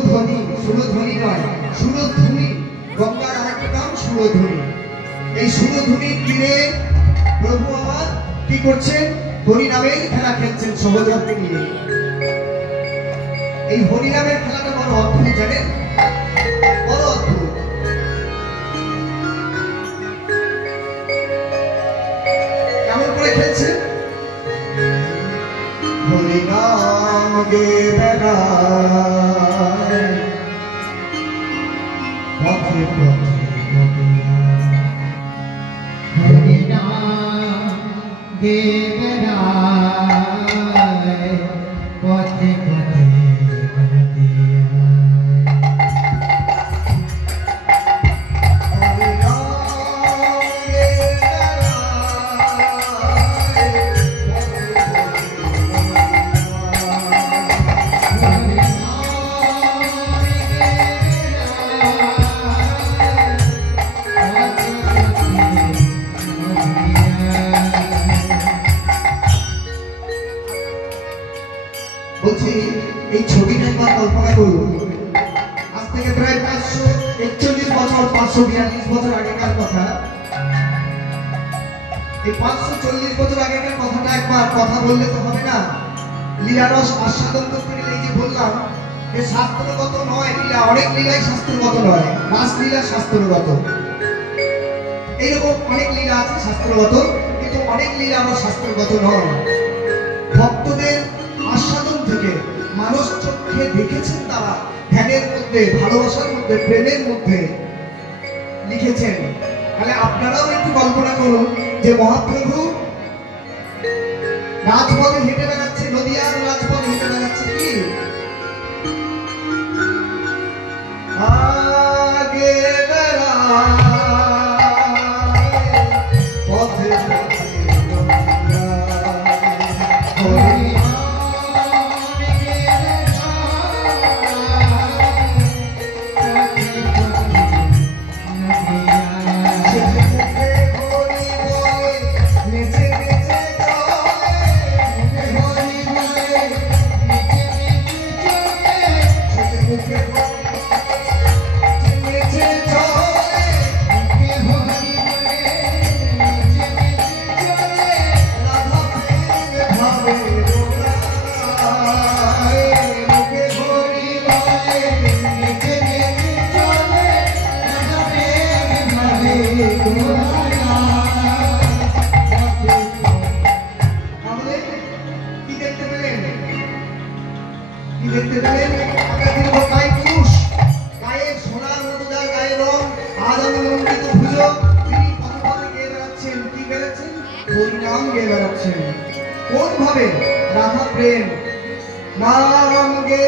সুরধ্বনি, সুরধ্বনি নয়, সুরধ্বনি। গঙ্গার আরেকটা নাম সুরধ্বনি। এই সুরধ্বনির তীরে প্রভু আমার কি করছেন? হরিনামের খেলা খেলছেন সহজকে নিয়ে। এই হরিনামের খেলাটা বড় অদ্ভুত, জানেন? বড় অদ্ভুত। কেমন করে খেলছেন? হরিনাম গে বেড়ায় পথে পথে, হরিনাম গে বেড়ায় পথে পথে, বলছি এই ছবিটা একবার কল্পনা করুন। আজ থেকে প্রায় 541 বছর, 542 বছর আগেকার কথা। এই 540 বছর আগেকার কথাটা একবার কথা বললে তো হবে না। লীলারস আস্বাদন করতে গেলে এই যে বললাম যে শাস্ত্রগত নয় লীলা, অনেক লীলাই শাস্ত্রগত নয়। রাসলীলা শাস্ত্রগত, এইরকম অনেক লীলা আছে শাস্ত্রগত, কিন্তু অনেক লীলা আবার শাস্ত্রগত নয়। ভক্তদের আস্বাদন থেকে মানুষ চোখে দেখেছেন, তারা ধ্যানের মধ্যে, ভালোবাসার মধ্যে, প্রেমের মধ্যে লিখেছেন। তাহলে আপনারাও একটু কল্পনা করুন যে মহাপ্রভু রাজপথে হেঁটে বেড়াচ্ছে, নদিয়ার রাজপথে হেঁটে বেড়াচ্ছে। কি আগে পথে কোন ভাবে? রাধা প্রেম নাম গে